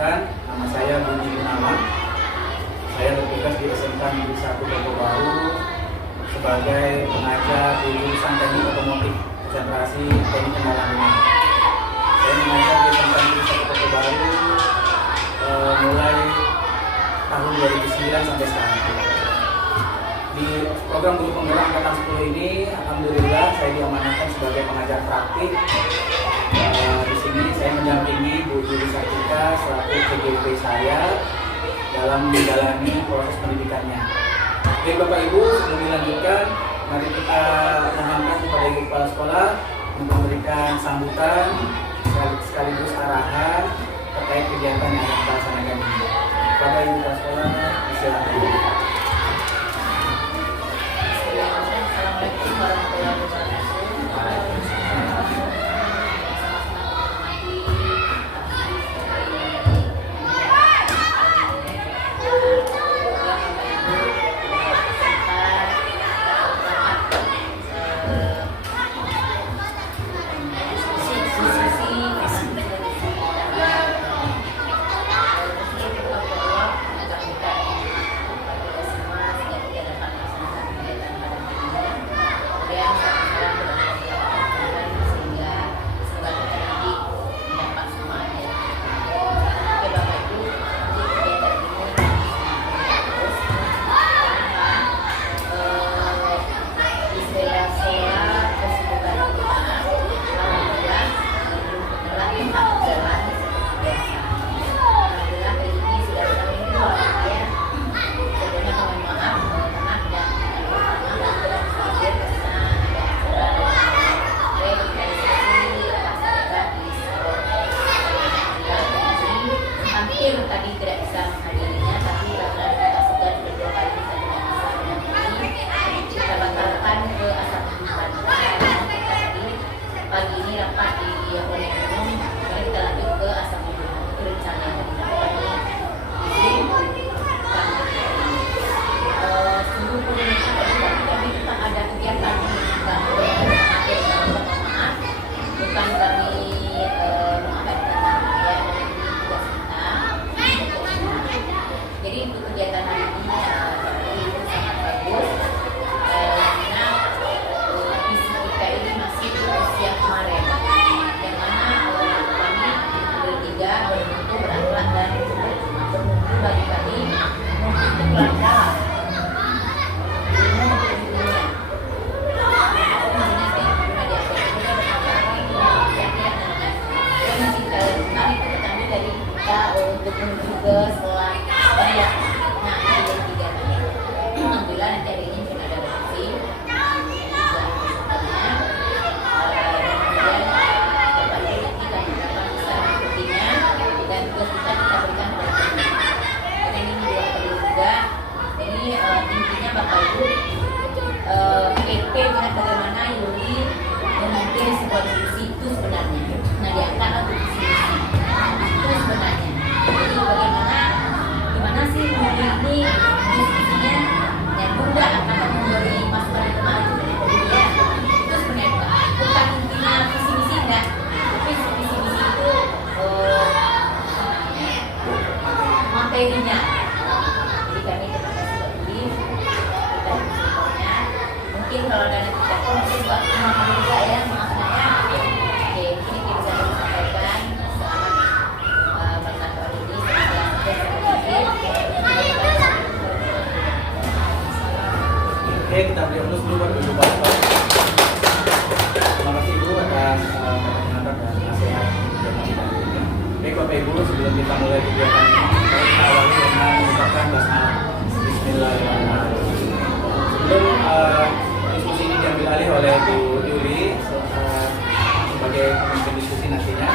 Perkenalkan, nama saya Budi Gunawan. Saya bertugas di SMK Negeri 1 Toko Baru sebagai pengajar di jurusan Teknik Otomotif konsentrasi Teknik Kendaraan Rumah. Saya mengajar di SMK Negeri 1 Toko Baru mulai tahun 2009 sampai sekarang. Di program guru penggerak angkatan 10 ini, alhamdulillah saya diamanahkan sebagai pengajar praktik. Di sini saya mendampingi Bu Guru Sartika selaku CGP saya dalam menjalani proses pendidikannya. Oke Bapak Ibu, sebelum dilanjutkan, mari kita mohonkan kepada Ibu Kepala Sekolah untuk memberikan sambutan sekaligus arahan terkait kegiatan yang akan kita laksanakan ini. Bapak Ibu Kepala Sekolah, silakan. Assalamualaikum warahmatullahi wabarakatuh. Tadi tidak bisa menghadirinya, tapi karena kita sudah berdua kali bisa kita batalkan ke asal tujuan. Kita tadi pagi ini rapat di Diakonia Umum, kemudian kita lanjut ke asal tujuan. Itu rencana tadi izin sungguh pemerintah tadi kami tetap ada kegiatan bukan maaf, bukan kami jadi untuk kegiatan hari ini itu sangat bagus karena visi kita ini masih usia kemarin yang mana kami bertiga bermutu berakhlak dan bermutu bagi kami untuk pelajaran untuk menuju ke sekolah. Nah, ini yang tiga tadi. Alhamdulillah nanti hari ini sudah ada bersih. Kemudian Bapak Ibu nanti kami dapat bisa mengikutinya dan tugas kita berikan kepada kami. Karena ini juga perlu juga. Ini intinya Bapak Ibu PP melihat bagaimana Yuli memimpin sebuah diskusi itu sebenarnya. Nah, diangkat untuk diskusi itu sebenarnya. Jadi gimana sih ini diskusinya dan bunda akan memberi masukan yang maju dari dia itu sebenarnya bukan intinya visi misi enggak, tapi visi misi itu materinya. Jadi kami terima kasih buat Budi kita diskusinya. Mungkin kalau ada nanti takut mungkin buat teman-teman juga ya, maaf ya. Oke, mungkin kita bisa sampaikan Oke, kita beri aplaus dulu buat Ibu Kepala Sekolah. Terima kasih Ibu atas pengantar dan nasihat. Baik Bapak Ibu, sebelum kita mulai kegiatan ini, kita awali dengan mengucapkan basmalah. Bismillahirrahmanirrahim. Sebelum diskusi ini diambil alih oleh Bu Yuli sebagai pemimpin diskusi nantinya,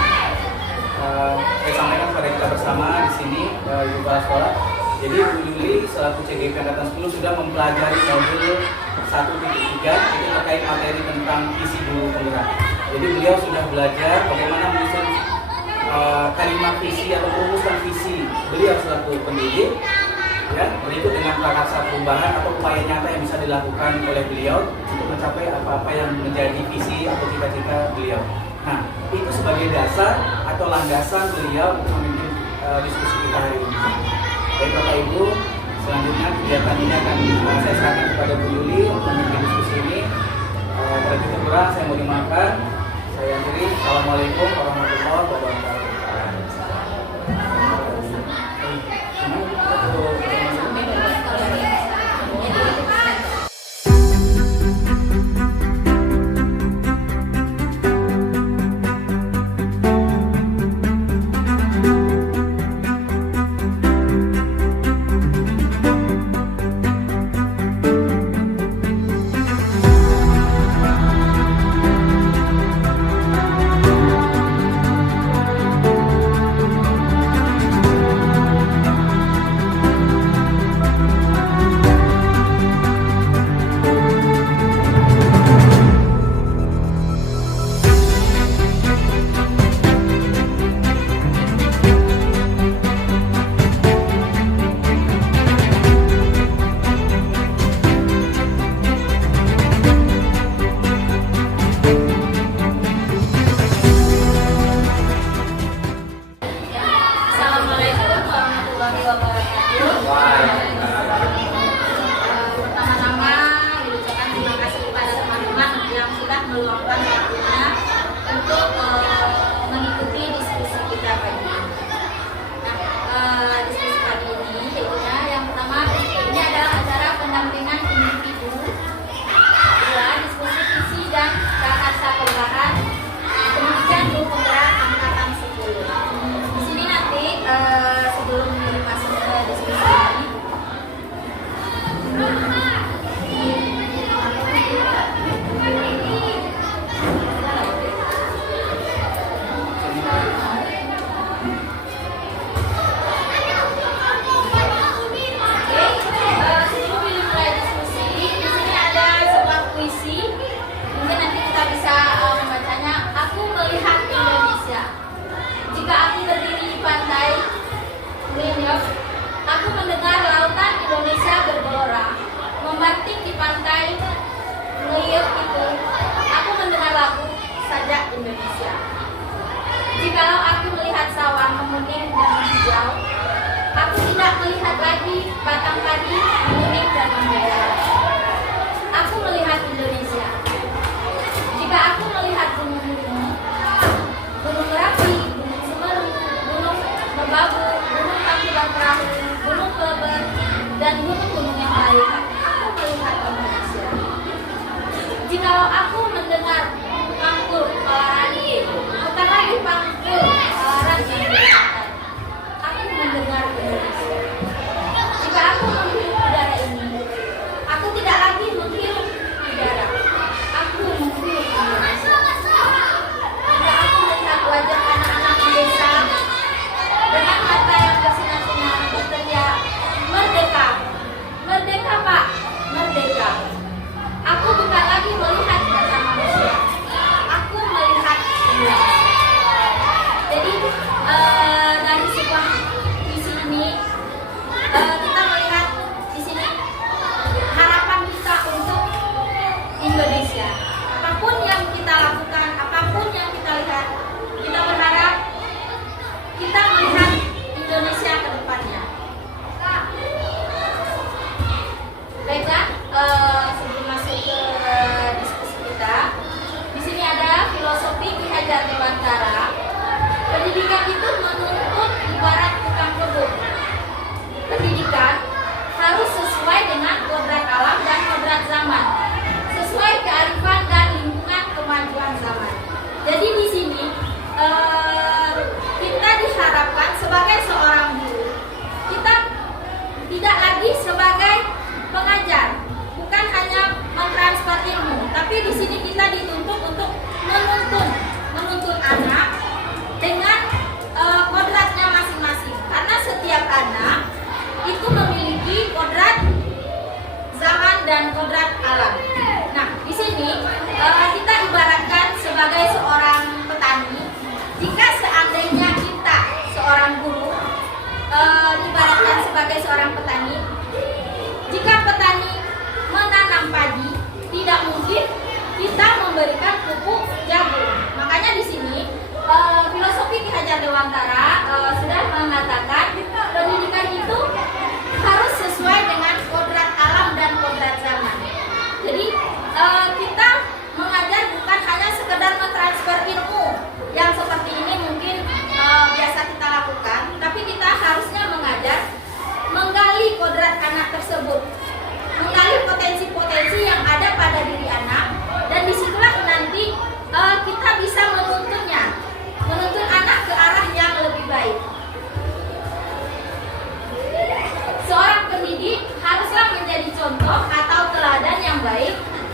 saya sampaikan kepada kita bersama di sini Ibu Kepala Sekolah. Jadi Bu Yuli selaku CGP Angkatan 10 sudah mempelajari modul 1.3 itu terkait materi tentang visi guru penggerak. Jadi beliau sudah belajar bagaimana menyusun kalimat visi atau merumuskan visi beliau selaku pendidik, ya, berikut dengan prakarsa perubahan atau upaya nyata yang bisa dilakukan oleh beliau untuk mencapai apa-apa yang menjadi visi atau cita-cita beliau. Nah, itu sebagai dasar atau landasan beliau untuk memimpin diskusi kita hari ini. Baik Bapak Ibu, selanjutnya kegiatan ini akan saya serahkan kepada Bu Yuli untuk memimpin diskusi ini. Pada titik kurang saya mau dimaafkan. Saya akhiri. Assalamualaikum warahmatullahi wabarakatuh. Assalamualaikum warahmatullahi wabarakatuh. Pertama-tama diucapkan terima kasih kepada teman-teman yang sudah meluangkan waktunya untuk mengikuti diskusi kita pagi ini. Nah, diskusi pagi ini yaitu yang pertama ini adalah acara pendampingan individu. Kedua, diskusi visi dan prakarsa perubahan pendidikan guru penggerak angkatan 10. Di sini nanti sebelum masuk ke diskusi ini sebelum mulai diskusi, di sini ada sebuah puisi. Mungkin nanti kita bisa membacanya. Aku melihat Indonesia. Jika aku berdiri di pantai New York, aku mendengar lautan Indonesia bergelora. Membanting di pantai New York itu, aku mendengar lagu sajak Indonesia. Jikalau aku melihat sawah menguning dan menghijau, aku tidak melihat lagi batang padi menguning dan menghijau. Aku melihat Indonesia. Jika aku melihat gunung-gunung, Gunung Merapi, Gunung Semeru, Gunung Merbabu, Gunung Tangkuban Perahu, Gunung Kleber, dan gunung-gunung yang lain, aku melihat Indonesia. Jikalau aku mendengar pangkur Palarani, bukan lagi pangkur Palarani yang berkata, aku mendengar Indonesia. Jika aku menghirup udara ini, aku tidak lagi menghirup udara, aku menghirup Indonesia. Jika aku melihat wajah anak-anak di desa dengan mata yang bersinar-sinar berteriak, merdeka, merdeka Pak, merdeka. Aku bukan lagi melihat kacamata,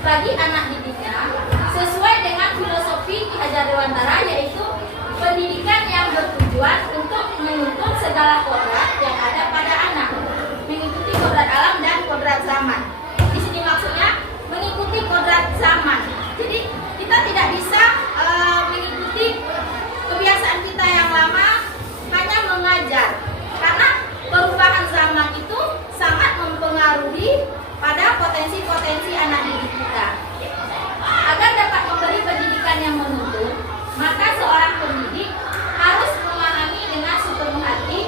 bagi anak didiknya sesuai dengan filosofi Ki Hajar Dewantara, yaitu pendidikan yang bertujuan untuk menuntut segala kodrat yang ada pada anak, mengikuti kodrat alam dan kodrat zaman. Di sini maksudnya mengikuti kodrat zaman. Jadi kita tidak bisa mengikuti kebiasaan kita yang lama hanya mengajar, karena perubahan zaman itu sangat mempengaruhi pada potensi-potensi anak didik kita. Agar dapat memberi pendidikan yang menuntun, maka seorang pendidik harus memahami dengan sepenuh hati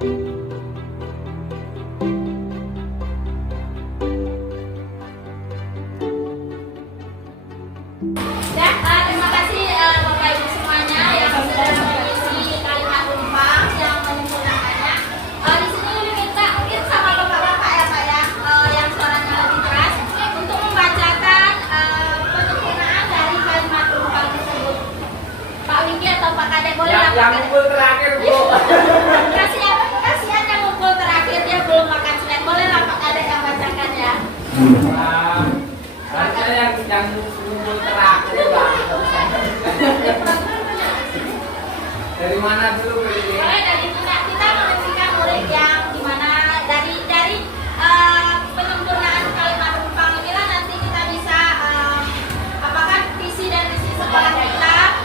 Dan terima kasih Bapak Ibu semuanya yang sudah mengisi kalimat tumpang yang menyempurnakannya. Di sini minta mungkin sama bapak-bapak ya Pak ya, yang suaranya lebih keras untuk membacakan penyempurnaan dari kalimat tumpang tersebut. Pak Wiki atau Pak Kadek boleh Yang lakukan. ngumpul terakhir Bu. Kasihan yang ngumpul terakhir dia belum makan snack. Boleh lah Pak Kadek yang bacakan ya. Harusnya yang ngumpul terakhir Pak. Dari mana dulu Beli? Boleh dari kita menyaksikan murid yang dimana dari penyempurnaan kalimat tumpang inilah nanti kita bisa apakah visi dan misi sekolah kita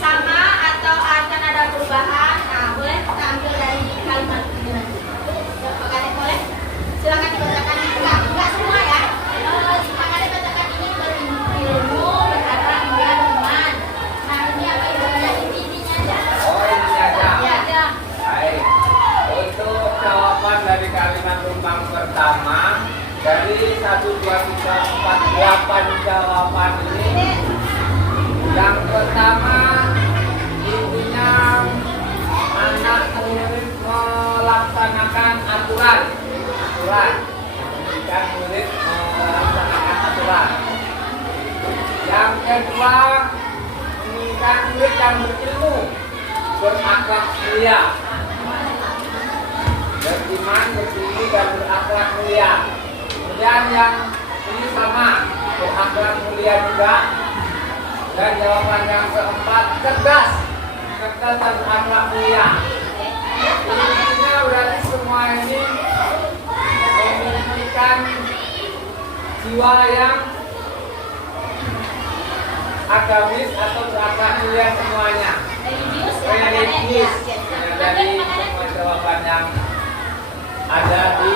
sama atau akan ada perubahan. Nah boleh kita ambil dari kalimat ini nanti. Pak Kadek boleh? Silakan dibacakan. Enggak semua ya. Pak Kadek bacakan ini berilmu, berharap, mulia, berteman. Nah ini apa ibaratnya intinya aja. Oh ini aja. Ya, ya. Baik. Untuk jawaban dari kalimat tumpang pertama dari 1, 2, 3, 4, 8 jawaban ini. Yang pertama intinya anak murid melaksanakan aturan. Pendidikan murid melaksanakan aturan. Yang kedua pendidikan murid yang berilmu, berakhlak mulia, beriman, bertinggi dan berakhlak mulia. Kemudian yang ini sama, berakhlak mulia juga. Dan jawaban yang keempat, cerdas dan berakhlak mulia. Intinya berarti semua ini memiliki jiwa yang agamis atau berakhlak mulia semuanya. Religius ya Pak Kadek ya. Religius. Dari semua jawaban yang ada di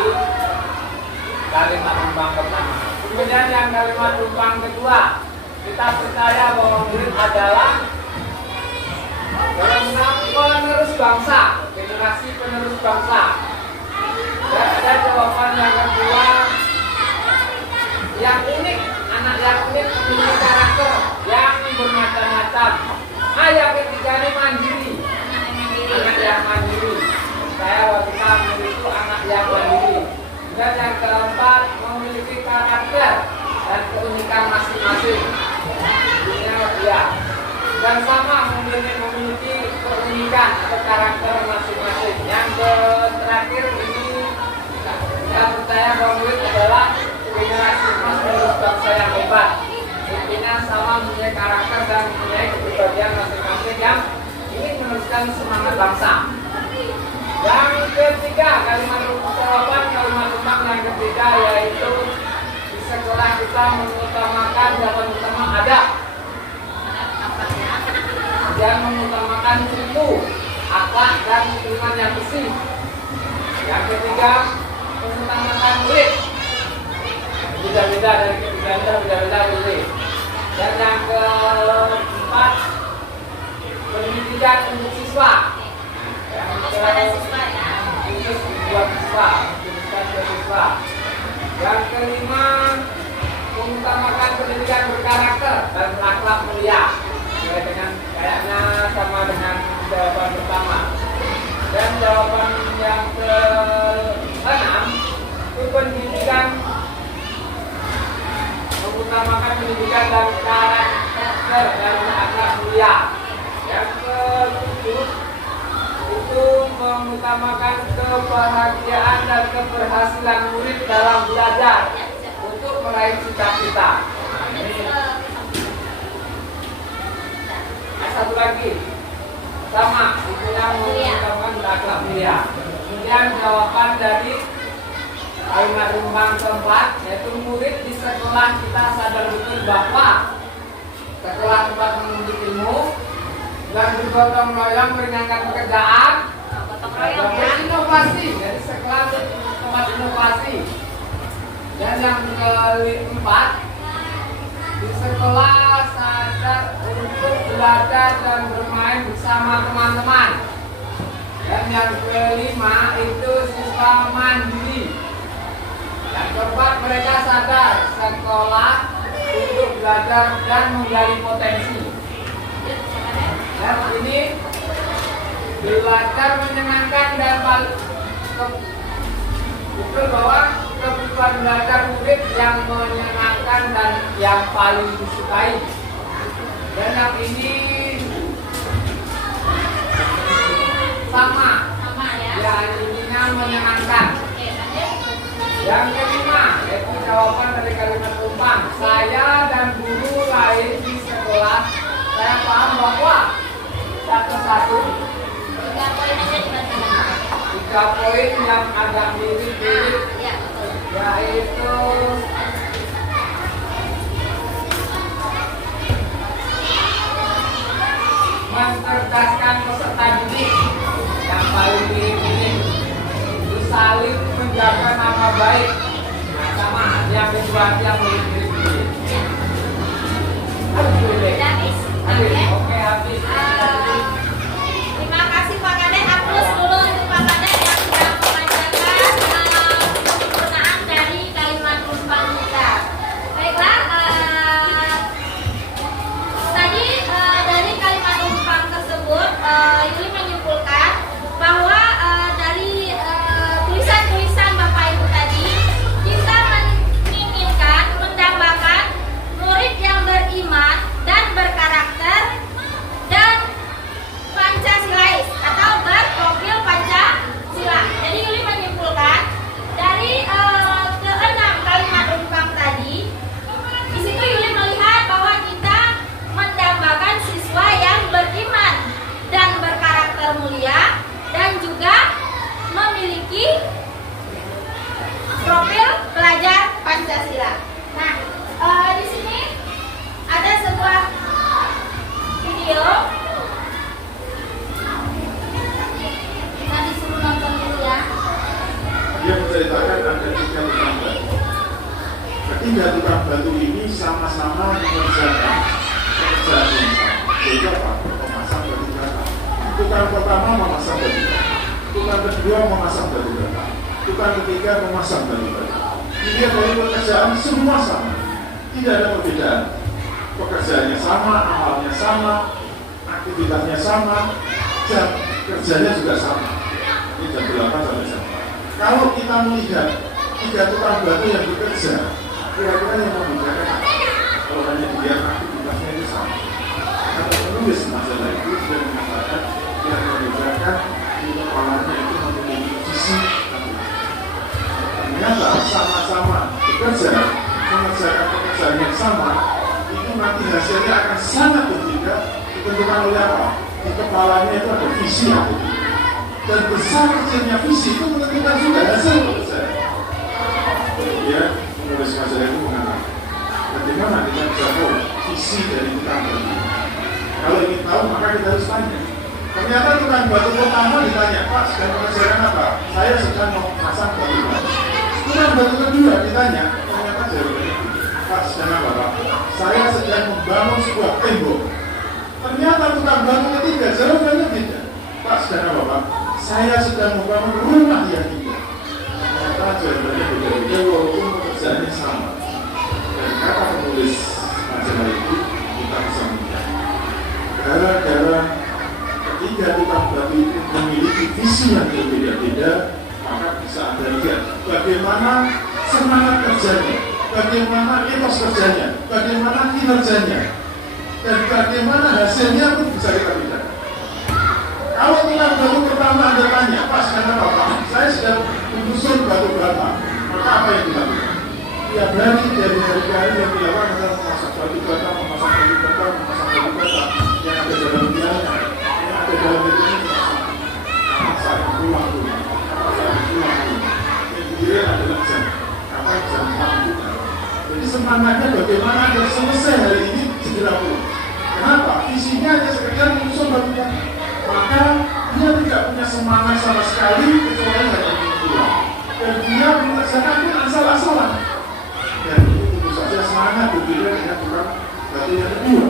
kalimat tumpang pertama. Kemudian yang kalimat tumpang kedua, kita percaya bahwa murid adalah penerus bangsa, generasi penerus bangsa. Dan ada jawaban yang kedua, yang unik, anak yang unik memiliki karakter yang bermacam-macam. Yang ketiga ini mandiri, anak yang mandiri. Saya waktu murid itu anak yang mandiri. Dan yang keempat memiliki karakter dan keunikan masing-masing. Ya. Dan sama memiliki keunikan atau karakter masing-masing. Yang terakhir ini saya percaya bahwa murid adalah generasi emas penerus bangsa yang hebat. Intinya sama mempunyai karakter dan mempunyai kepribadian masing-masing yang ingin meneruskan semangat bangsa. Yang ketiga, kalimat jawaban kalimat tumpang yang ketiga yaitu di sekolah kita mengutamakan jawaban utama adab dan mengutamakan mutu, akhlak dan iman yang bersih. Yang ketiga, mengutamakan murid. Beda-beda dari ketiganya, beda-beda murid. Dan yang keempat, pendidikan untuk siswa. Kepada siswa ya. Khusus buat siswa, pendidikan untuk siswa. Yang kelima, mengutamakan pendidikan berkarakter dan berakhlak mulia. Dengan kayaknya sama dengan jawaban pertama. Dan jawaban yang ke-6 itu pendidikan, mengutamakan pendidikan dan karakter dan berakhlak mulia. Yang ke-7 itu mengutamakan kebahagiaan dan keberhasilan murid dalam belajar untuk meraih cita-cita. Satu lagi sama intinya mengutamakan berakhlak mulia. Kemudian jawaban dari kalimat tumpang keempat yaitu murid di sekolah kita sadar betul bahwa sekolah tempat menuntut ilmu dan bergotong royong meringankan pekerjaan dan berinovasi. Jadi sekolah tempat inovasi. Dan yang keempat, di sekolah sadar untuk belajar dan bermain bersama teman-teman. Dan yang kelima itu siswa mandiri. Yang keempat, mereka sadar sekolah untuk belajar dan menggali potensi. Dan ini belajar menyenangkan dan betul bahwa kebutuhan belajar murid yang menyenangkan dan yang paling disukai. Dan yang ini sama ya, intinya menyenangkan. Yang kelima, yaitu jawaban dari kalimat tumpang. Saya dan guru lain di sekolah, saya paham bahwa satu-satu 3 poin yang agak mirip-mirip, yaitu mencerdaskan peserta didik. Yang paling mirip-mirip itu saling menjaga nama baik. Nah, sama yang kedua yang mirip-mirip. Habis. Oke, habis. Terima kasih Pak Kades. Aplaus dulu untuk Pak Kades yang sudah membacakan penyempurnaan dari kalimat tumpang kita. Baiklah, tadi dari kalimat tumpang tersebut Yuli menyimpulkan bahwa dari tulisan-tulisan Bapak Ibu tadi kita menginginkan mendambakan murid yang beriman dan berkarakter dan Pancasilais atau berprofil Pancasila. Jadi Yuli menyimpulkan dari keenam kalimat tumpang tadi, di situ Yuli melihat bahwa kita mendambakan siswa yang beriman dan berkarakter mulia dan juga memiliki profil pelajar Pancasila. Nah, di sini ada sebuah video. Kita disuruh nonton dulu ya. Dia menceritakan ada 3 tukang batu. Ketiga tukang batu ini sama-sama mengerjakan pekerjaan yang sama, yaitu apa? Memasang batu bata. Tukang pertama memasang batu bata, tukang kedua memasang batu bata, tukang ketiga memasang batu bata. Dilihat dari pekerjaan semua sama, tidak ada perbedaan. Pekerjaannya sama, amalnya sama, aktivitasnya sama, jam kerjanya juga sama. Ini jam 8 sampai jam 4. Kalau kita melihat 3 tukang batu yang bekerja, kira-kira yang membedakan apa? Kalau hanya dilihat aktivitasnya itu sama. Kata penulis majalah itu sudah mengatakan yang membedakan di kepalanya itu memiliki visi. Ternyata sama-sama bekerja, mengerjakan pekerjaan yang sama, itu nanti hasilnya akan sangat berbeda ditentukan oleh apa? Di kepalanya itu ada visi atau tidak. Dan besar kecilnya visi itu menentukan juga hasil pekerjaan. Dia menulis majalah itu mengatakan, bagaimana kita bisa tahu visi dari tukang batu? Kalau ingin tahu maka kita harus tanya. Ternyata tukang batu pertama ditanya, Pak sedang mengerjakan apa? Saya sedang memasang batu batu. Tukang batu kedua ditanya, ternyata jawabannya, Pak sedang apa Pak? Saya sedang membangun sebuah tembok. Ternyata tukang batu ketiga jawabannya beda. Pak sedang apa Pak? Saya sedang membangun rumah yang indah. Ternyata jawabannya beda-beda walaupun pekerjaannya sama. Dan kata penulis majalah itu kita bisa melihat gara-gara ketiga tukang batu itu memiliki visi yang berbeda-beda, maka bisa Anda lihat bagaimana semangat kerjanya, bagaimana etos kerjanya, bagaimana kinerjanya, dan bagaimana hasilnya pun bisa kita bedakan. Kalau tukang batu pertama Anda tanya, Pak sedang apa Pak? Saya sedang menggusur batu bata. Maka apa yang dilakukan? Tiap hari dari hari ke hari yang dilakukan adalah memasang batu bata, memasang batu bata, memasang batu bata yang ada dalam pialanya, yang ada dalam itu saya pulang rumah, saya pulang rumah. Yang diri adalah jam, kapan jam 6 juga. Jadi semangatnya bagaimana agar selesai hari ini segera pulang. Kenapa? Visinya hanya sekedar menggusur batu bata. Maka dia tidak punya semangat sama sekali kecuali hanya ingin pulang. Dan dia mengerjakan pun asal-asalan. Dan itu tentu saja semangat berbeda dengan tukang batu yang kedua.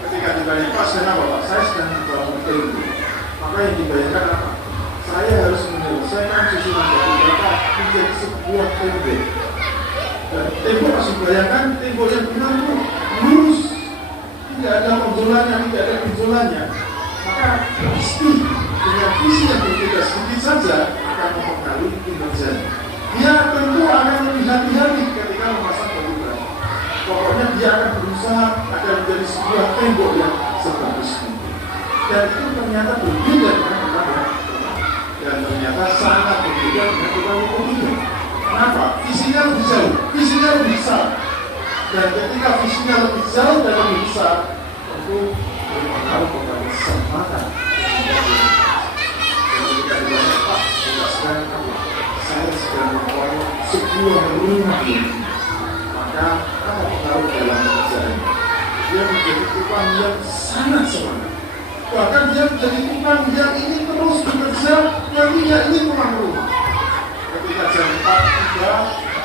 Ketika ditanya Pak sedang apa Pak? Saya sedang membangun tembok. Maka yang dibayangkan apa? tembok. Dan tembok masih bayangkan tembok yang benar itu lurus, tidak ada tonjolannya, tidak ada benjolannya. Maka pasti dengan visi yang berbeda sedikit saja akan mempengaruhi kinerjanya. Dia tentu akan lebih hati-hati ketika memasang bangunan. Pokoknya dia akan berusaha agar menjadi sebuah tembok yang sebagus mungkin. Dan itu ternyata berbeda dengan kita. Dan ternyata sangat berbeda dengan kita hukum itu. Kenapa? Visinya lebih jauh, visinya lebih besar. Dan ketika visinya lebih jauh dan lebih besar, tentu berpengaruh kepada semangat. Ketika ditanya, Pak, sekarang apa? Saya sedang membangun sebuah rumah ini. Maka apa pengaruh dalam pekerjaan? Dia menjadi tukang yang sangat semangat. Bahkan dia menjadi tukang yang ingin terus bekerja, yang tidak ingin pulang rumah. Ketika jam 4 tiba,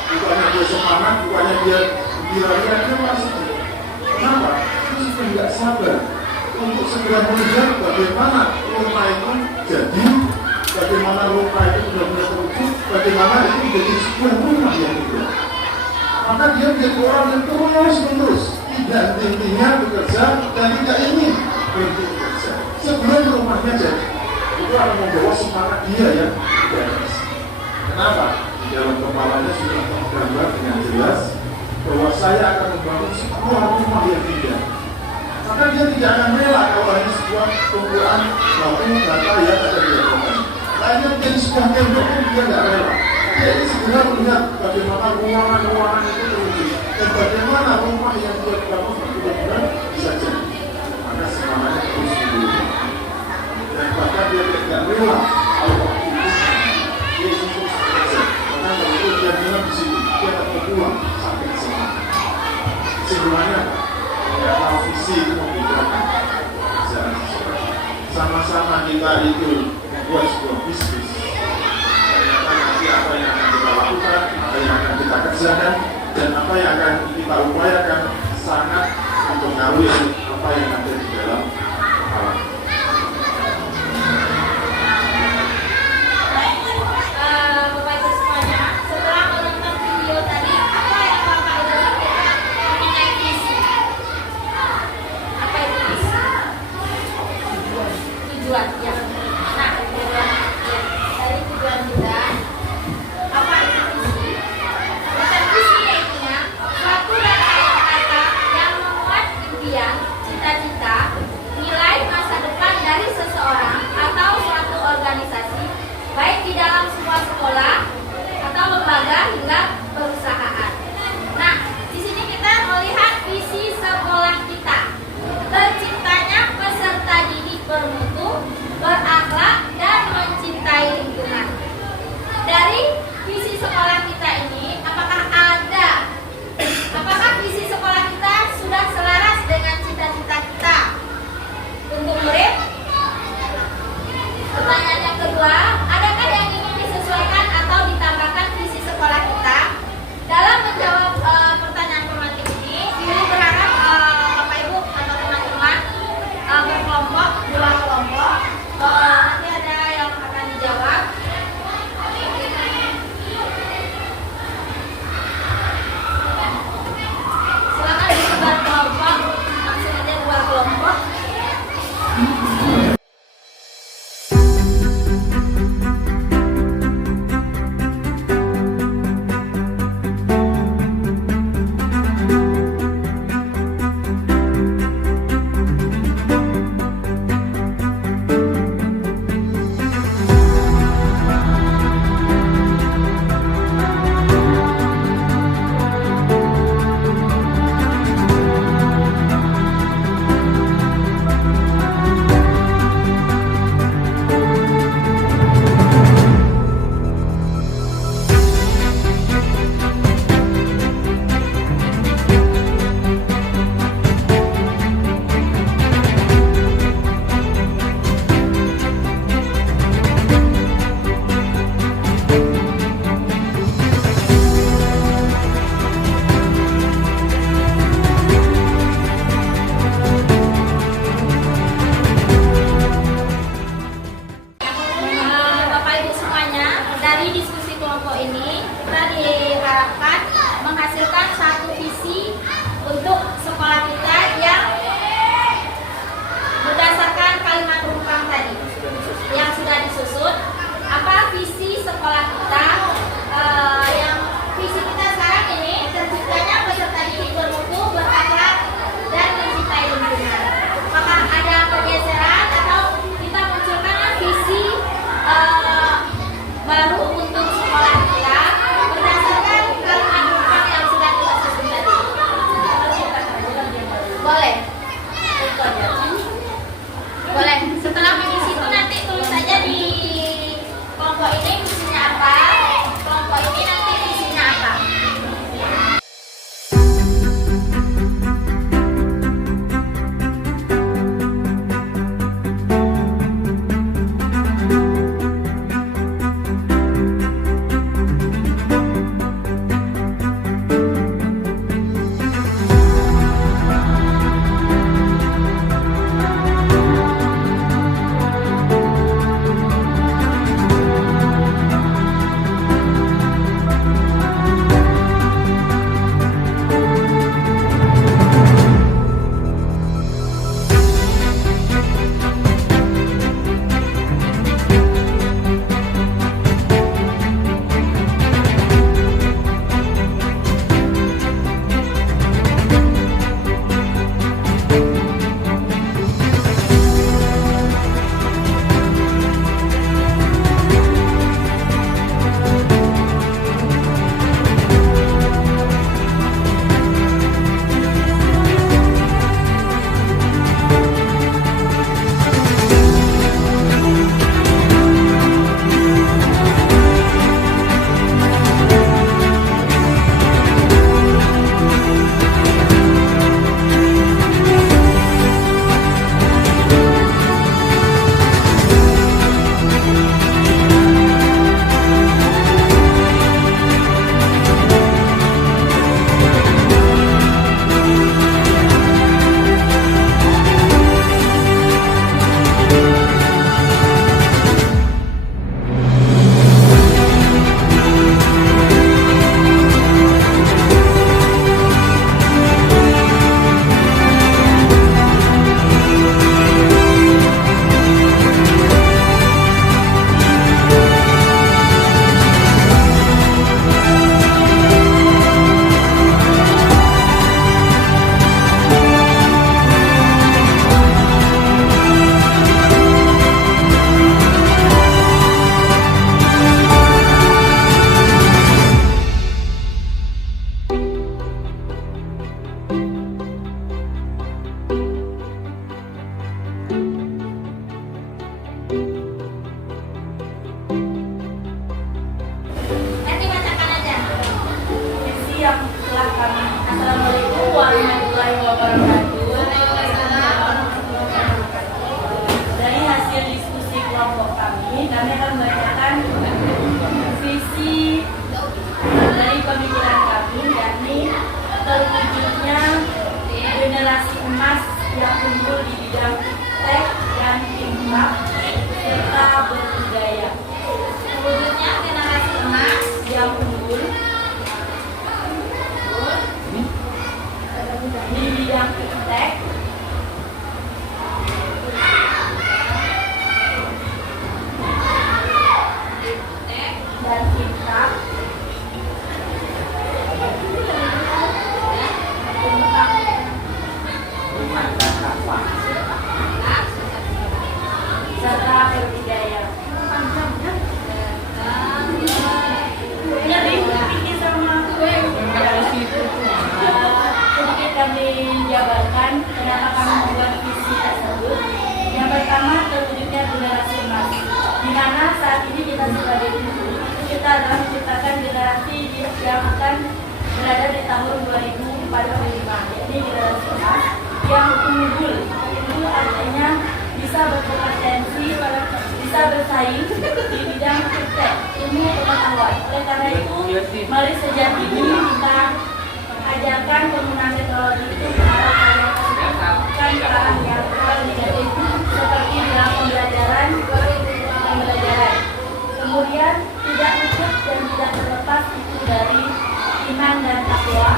bukannya dia semangat, bukannya dia gembira, dia masih. Kenapa? Dia sudah tidak sabar untuk segera melihat bagaimana rumah itu jadi, bagaimana rumah itu benar-benar terwujud, bagaimana itu menjadi sebuah rumah yang indah. Maka dia menjadi orang yang terus-menerus tidak henti-hentinya bekerja dan tidak ingin berhenti bekerja. Sebelum rumahnya jadi, itu akan membawa semangat dia ya. Kenapa? Di dalam kepalanya sudah tergambar dengan jelas bahwa saya akan membangun sebuah rumah yang indah. Maka dia tidak akan rela kalau hanya sebuah tumpuan batu bata yang ada di dalamnya. Lainnya menjadi sebuah tembok pun dia tidak rela. Dia ingin segera melihat bagaimana ruangan-ruangan itu terwujud dan bagaimana rumah yang dia bangun benar-benar bisa jadi. Maka semangatnya terus dulu. Dan bahkan dia tidak rela kalau waktu itu dia ingin terus bekerja. Karena waktu itu dia bilang di sini dia akan berpulang sampai ke sana. Sebenarnya karena visi itu membedakan pekerjaan seseorang. Sama-sama kita itu membuat sebuah bisnis. Ternyata nanti apa yang akan kita lakukan, apa yang akan kita kerjakan, dan apa yang akan kita upayakan sangat mempengaruhi apa yang ada di dalam kepala. Bapak Ibu semuanya, setelah menonton video tadi, apa yang Bapak Ibu pikirkan mengenai visi? Apa itu visi? Tujuan, ya. Nah, tujuan, ya. Dari tujuan kita, apa itu visi? Bukan visi yaitu suatu rangkaian kata yang memuat impian, cita-cita, nilai masa depan dari seseorang atau suatu organisasi, baik di dalam sebuah sekolah atau lembaga hingga perusahaan. Nah, di sini kita melihat visi sekolah kita. Terciptanya peserta didik bermutu, berakhlak, dan mencintai lingkungan. Dari visi sekolah kita ini, apakah visi sekolah kita sudah selaras dengan cita-cita kita untuk murid? Pertanyaan yang kedua, adakah yang ingin disesuaikan atau ditambahkan visi sekolah kita? Dalam menjawab pertanyaan formatif ini, Yuli berharap Bapak Ibu atau teman-teman berkelompok, dua kelompok. Nanti ada yang akan dijawab. Silakan disebar kelompok, langsung aja dua kelompok. kelompok ini kita diharapkan menghasilkan satu visi untuk sekolah kita yang berdasarkan kalimat rumpang tadi yang sudah disusun. Apa visi sekolah kita? Yang visi kita sekarang ini terciptanya peserta didik bermutu, berakhlak, dan mencintai lingkungan. Apakah ada pergeseran atau kita munculkan visi baru untuk sekolah kita berdasarkan kalimat rumpang yang sudah kita susun tadi? Boleh. Boleh. Setelah mengisi itu nanti tulis saja di kelompok ini visinya apa, kelompok ini nanti visinya apa. Nanti bacakan aja. Visi yang telah kami. Assalamualaikum warahmatullahi wabarakatuh. Dari hasil diskusi kelompok kami akan membacakan visi dari pemikiran kami, yakni terwujudnya generasi emas yang unggul di bidang tech dan infak serta berbudaya. Wujudnya generasi emas Yang unggul di bidang tech dan infak serta berbudaya. Jadi sama sedikit kami jabarkan kenapa kami membuat visi tersebut. Yang pertama, terwujudnya generasi emas, di mana saat ini kita sebagai ibu, kita adalah menciptakan generasi yang akan berada di tahun 2045, yakni generasi emas yang unggul. Itu artinya bisa berkompetensi, bisa bersaing di bidang ilmu pengetahuan. Oleh karena itu, mari sejak ini kita ajarkan penggunaan teknologi itu kepada kalian bukan peran yang negatif seperti dalam pembelajaran. Kemudian tidak ikut dan tidak terlepas itu dari iman dan takwa.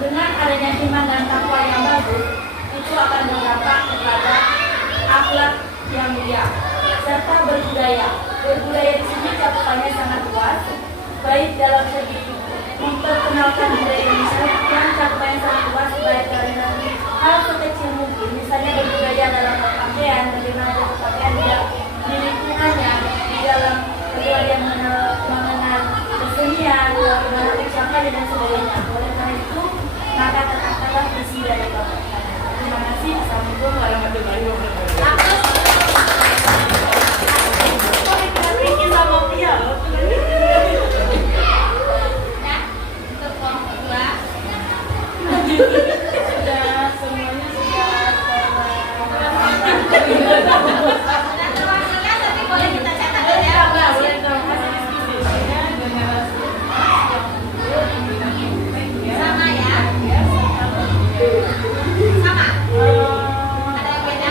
Dengan adanya iman dan takwa yang bagus, itu akan berdampak kepada akhlak yang mulia serta berbudaya. Berbudaya di sini cakupannya sangat luas, baik dalam segi memperkenalkan budaya Indonesia yang cakupannya sangat luas, baik dari hal sekecil mungkin, misalnya berbudaya dalam berpakaian, bagaimana berpakaian di lingkungannya, di dalam bagaimana mengenal kesenian, bagaimana ucapan dan sebagainya. Oleh karena itu, maka tetapkanlah visi dari Bapak. Terima kasih. Assalamualaikum warahmatullahi wabarakatuh. Sudah Semuanya sudah terwakilkan, tapi boleh kita catat ya. boleh dong, masih diskusi. Saya generasi Sama ya. Sama. Ada yang beda?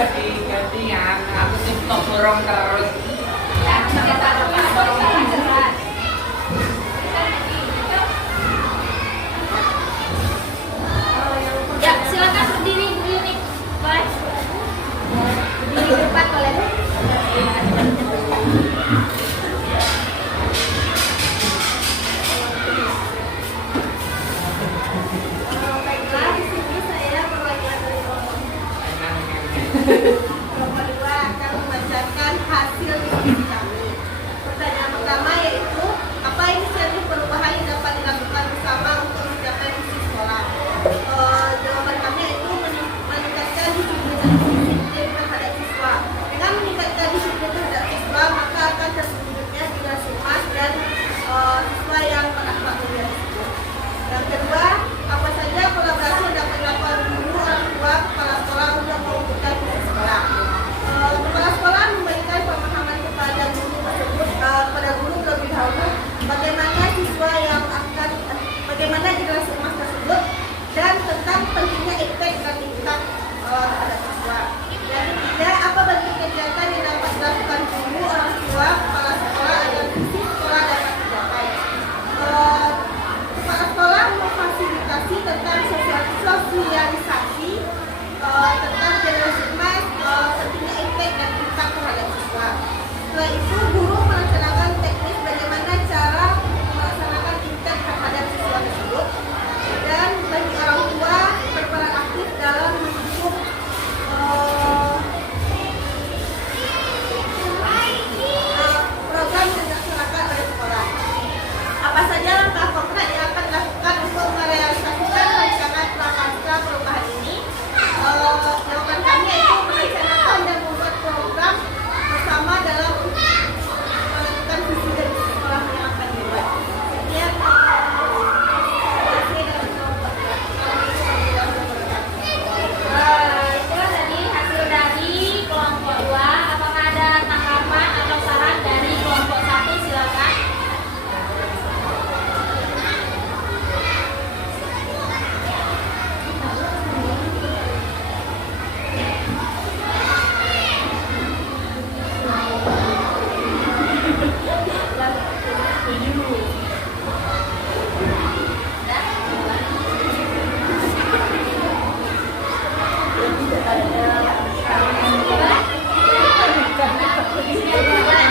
udah diganti ya, aku TikTok borong terus. Ya, silakan berdiri dulu nih. Boleh. Berdiri di depan boleh. Baiklah, di sini saya perwakilan dari kelompok kedua akan membacakan hasil diskusi kami. Pertanyaan pertama yaitu, apa inisiatif perubahan yang dapat dilakukan bersama untuk mencapai visi sekolah? Jawaban kami yaitu meningkatkan disiplin terhadap siswa. Dengan meningkatkan disiplin terhadap siswa, maka akan terwujudnya generasi emas dan siswa yang berakhlak mulia tersebut. Yang kedua, apa saja kolaborasi yang dapat dilakukan guru, orang tua, kepala sekolah untuk mewujudkan visi sekolah? Kepala sekolah memberikan pemahaman kepada guru tersebut, kepada guru terlebih dahulu bagaimana siswa yang akan, bagaimana generasi emas tersebut dan tentang pentingnya impact dan tingkat terhadap siswa. Yang ketiga, apa bentuk kegiatan yang dapat dilakukan guru, orang tua, kepala sekolah agar visi sekolah dapat dicapai? Kepala sekolah memfasilitasi tentang sosialisasi tentang generasi emas, pentingnya impact dan tingkat terhadap siswa. Setelah itu, guru melaksanakan teknis bagaimana cara melaksanakan impact terhadap siswa tersebut. Dan bagi orang tua berperan aktif dalam mendukung program yang dilaksanakan oleh sekolah. Apa saja langkah konkret yang akan dilakukan untuk merealisasikan rancangan prakarya perubahan ini? Jawaban kami yaitu merencanakan dan membuat program bersama dalam menentukan visi dari sekolah yang akan dibuat. Sekian. Itulah tadi hasil dari kelompok 2. Apakah ada tanggapan atau saran dari kelompok 1? Silakan.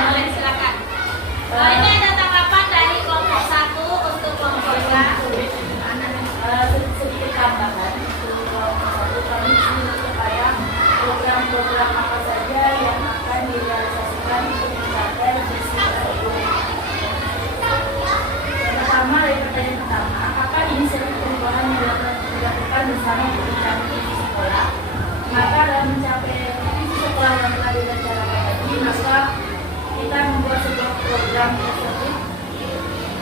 Boleh, silakan. Ini ada tanggapan dari kelompok 1 untuk kelompok 2. Sedikit tambahan untuk kelompok 1, kami ingin kepada program-program apa saja yang akan direalisasikan untuk mencapai visi tersebut. Yang pertama, dari pertanyaan pertama, apakah inisiatif perubahan yang dilakukan bersama untuk mencapai visi sekolah? Maka dalam mencapai visi sekolah yang telah direncanakan tadi, maka kita membuat sebuah program tersebut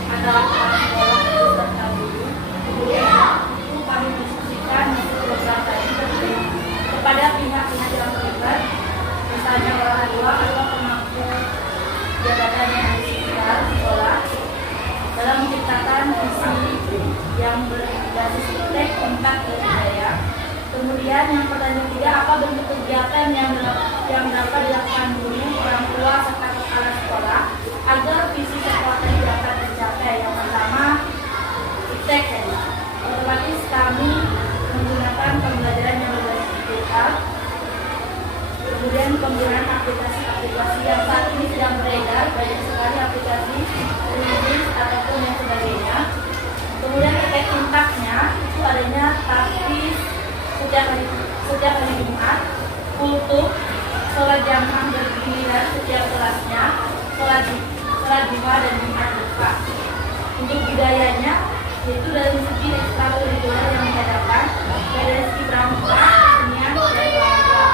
adalah sekolah beserta guru. Kemudian itu kami diskusikan hasil program tadi kepada pihak-pihak yang terlibat, misalnya orang tua atau pemangku jabatan yang ada di sekitar sekolah, dalam menciptakan visi yang berbasis impact, impact dan budaya. Kemudian yang pertanyaan ketiga, apa bentuk kegiatan yang dapat dilakukan guru, orang tua serta kepala sekolah agar visi sekolah tadi dapat tercapai? Yang pertama, impact tadi. Otomatis kami menggunakan pembelajaran yang berbasis digital. Kemudian penggunaan aplikasi-aplikasi yang saat ini sedang beredar, banyak sekali aplikasi rilis ataupun yang sebagainya. Kemudian impact impactnya itu adanya tapis setiap hari Jumat, kultur, sholat jamaah bergiliran setiap kelasnya, sholat duha dan Jumat duha. Untuk budayanya, yaitu dari segi ekstrakurikuler yang dihadapkan, dari segi pramuka, kesenian, dan olahraga.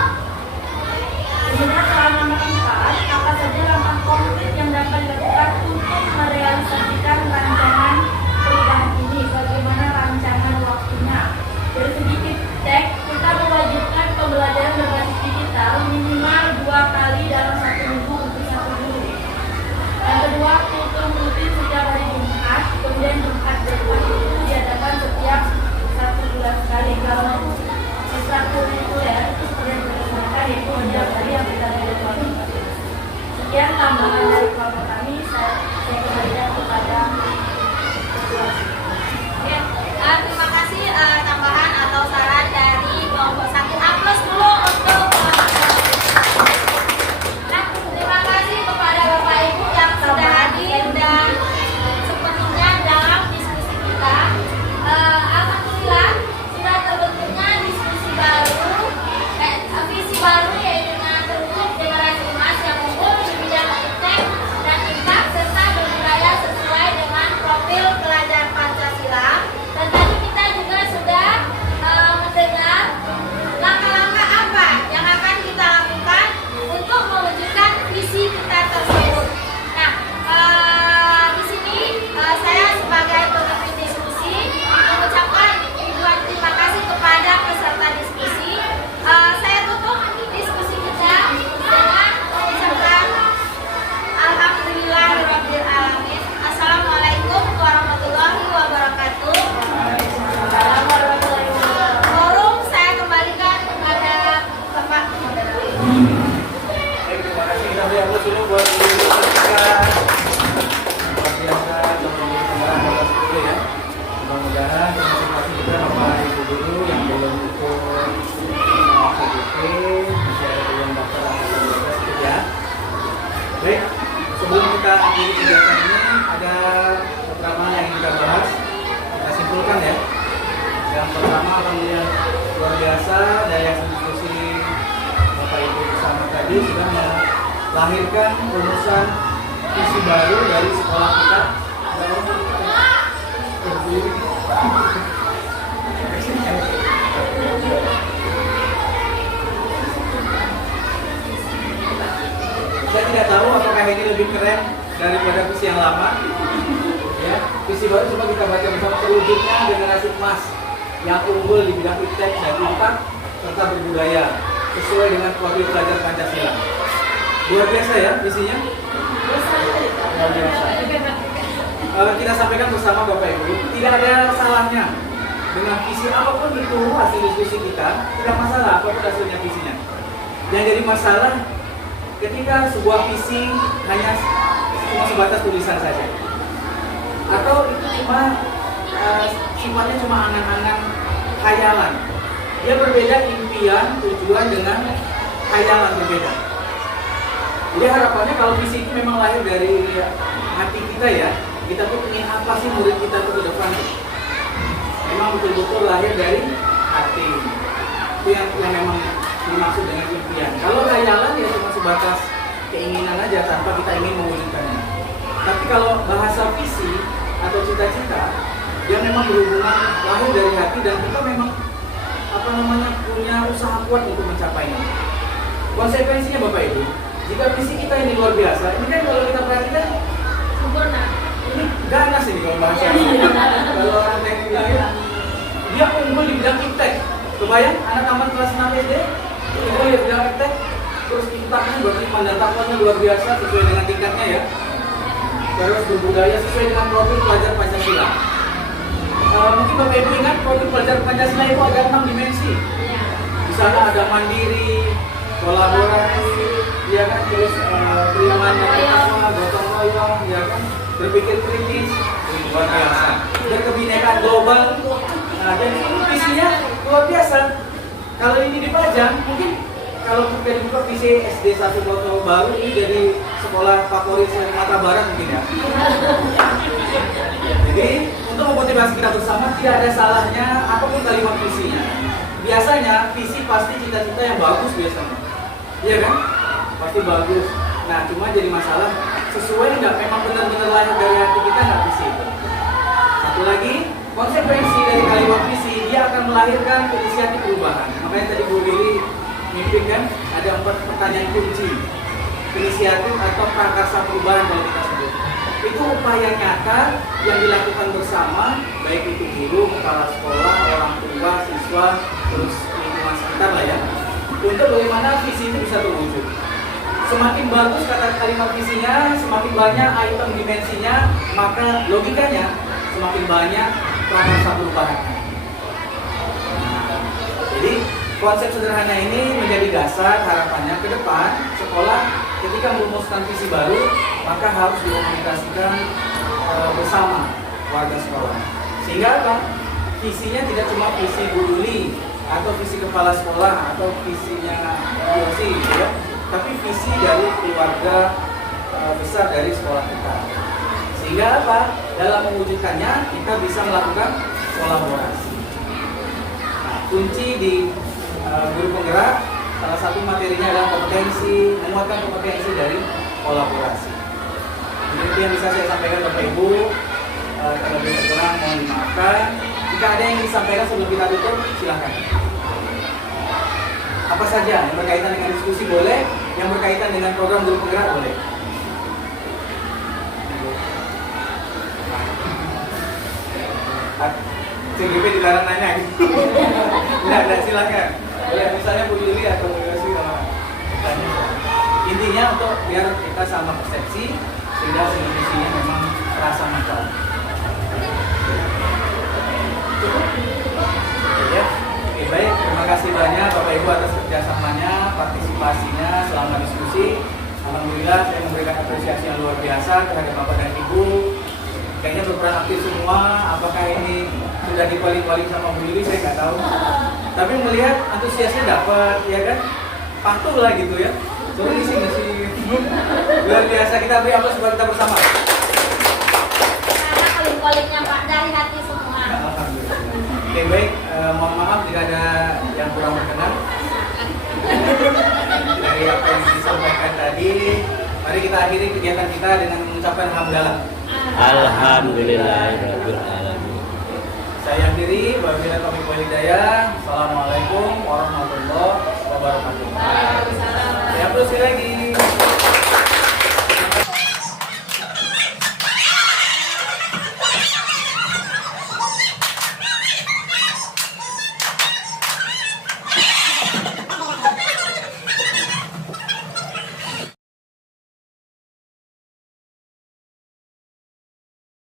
Kemudian selama manfaat, apa saja langkah konkret yang dapat dilakukan untuk merealisasikan rancangan perubahan ini? Bagaimana rancangan waktunya? Dari segi iptek, kita mewajibkan pembelajaran berbasis digital minimal 2 kali dalam 1 minggu untuk 1 guru. Yang kedua, kultur rutin setiap hari Jumat, kemudian Jumat berbuat itu luar biasa dari hasil diskusi Bapak Ibu bersama tadi sudah melahirkan rumusan visi baru dari sekolah kita. Saya tidak tahu apakah ini lebih keren daripada visi yang lama. Ya, visi baru coba kita baca bersama. Terwujudnya generasi emas yang unggul di bidang iptek dan impact serta berbudaya sesuai dengan profil pelajar Pancasila. Luar biasa ya visinya. Luar biasa. Kita sampaikan bersama Bapak Ibu, tidak ada salahnya dengan visi apapun itu hasil diskusi kita, tidak masalah apapun hasilnya visinya. Yang jadi masalah ketika sebuah visi hanya cuma sebatas tulisan saja, atau itu cuma sifatnya cuma angan-angan khayalan. Dia berbeda impian, tujuan dengan khayalan berbeda. Jadi harapannya kalau visi itu memang lahir dari hati kita ya, kita tuh ingin apa sih murid kita tuh ke depan? Memang betul-betul lahir dari hati. Itu yang memang dimaksud dengan impian. Kalau khayalan ya cuma sebatas keinginan aja tanpa kita ingin mewujudkannya. Tapi kalau bahasa visi atau cita-cita, dia memang berhubungan lahir dari hati dan kita memang punya usaha kuat untuk mencapainya. Konsekuensinya Bapak Ibu, jika visi kita ini luar biasa, ini kan kalau kita perhatikan Sempurna. ini ganas ini kalau bahasa kalau orang teknik bilang dia unggul di bidang iptek. Kebayang anak tamat kelas 6 SD unggul di bidang iptek, terus impactnya berarti pandang takutnya luar biasa sesuai dengan tingkatnya ya. Terus berbudaya sesuai dengan profil pelajar Pancasila. Mungkin Bapak Ibu ingat profil pelajar Pancasila itu ada 6 dimensi. Di sana ada mandiri, kolaborasi, ya kan, terus beriman dan bertakwa, gotong royong, ya kan, berpikir kritis, luar biasa. Dan kebinekaan global. Nah, dan ini visinya luar biasa. Kalau ini dipajang, mungkin kalau kita dibuka visi SD 1 Kota Baru ini jadi sekolah favorit Sumatera Barat mungkin ya. Jadi untuk memotivasi kita bersama tidak ada salahnya apapun kalimat visinya. Biasanya visi pasti cita-cita yang bagus biasanya, iya kan? Pasti bagus. Nah cuma jadi masalah sesuai nggak, memang benar-benar lahir dari hati kita nggak visi itu. Satu lagi, konsekuensi dari kalimat visi dia akan melahirkan inisiatif perubahan. Makanya tadi Bu Lili mimpin kan ada 4 pertanyaan kunci inisiatif atau prakarsa perubahan kalau kita sebut. Itu upaya nyata yang dilakukan bersama, baik itu guru, kepala sekolah, orang tua, siswa, terus lingkungan sekitar lah ya, untuk bagaimana visi itu bisa terwujud. Semakin bagus kata kalimat visinya, semakin banyak item dimensinya, maka logikanya semakin banyak prakarsa perubahannya. Jadi konsep sederhana ini menjadi dasar harapannya ke depan sekolah ketika merumuskan visi baru maka harus dikomunikasikan bersama warga sekolah. Sehingga apa? Visinya tidak cuma visi Bu Lili atau visi kepala sekolah atau visinya dosi gitu ya, tapi visi dari keluarga besar dari sekolah kita. Sehingga apa? Dalam mewujudkannya kita bisa melakukan kolaborasi. Nah, kunci di guru penggerak salah satu materinya adalah kompetensi, menguatkan kompetensi dari kolaborasi. Jadi itu yang bisa saya sampaikan Bapak Ibu. Terlebih kurang mohon dimaafkan. Jika ada yang disampaikan sebelum kita tutup, silakan. Apa saja yang berkaitan dengan diskusi boleh, yang berkaitan dengan program guru penggerak boleh. CGP dilarang nanya gitu. Tidak, silakan. Ya, misalnya Bu Lili atau Bu Yosi tanya. Intinya untuk biar kita sama persepsi sehingga diskusinya memang terasa nyata. Ya, oke, baik. Terima kasih banyak Bapak Ibu atas kerjasamanya, partisipasinya selama diskusi. Alhamdulillah saya memberikan apresiasi yang luar biasa terhadap Bapak dan Ibu. Kayaknya berperan aktif semua. Apakah ini sudah dikuali-kuali sama Bu Lili saya nggak tahu. Tapi melihat antusiasnya dapat, ya kan? Patuh lah gitu ya. Sorry sih nggak sih. Luar biasa, kita beri aplaus buat kita bersama. Karena kulit-kulitnya Pak dari hati semua. Alhamdulillah. Oke baik, mohon maaf jika ada yang lagi. Mari kita akhiri kegiatan kita dengan mengucapkan hamdalah. Alhamdulillahirabbil alamin. Saya akhiri, wabillahi taufiq wal hidayah. Assalamualaikum warahmatullahi wabarakatuh. Waalaikumsalam. Ya, sekali lagi.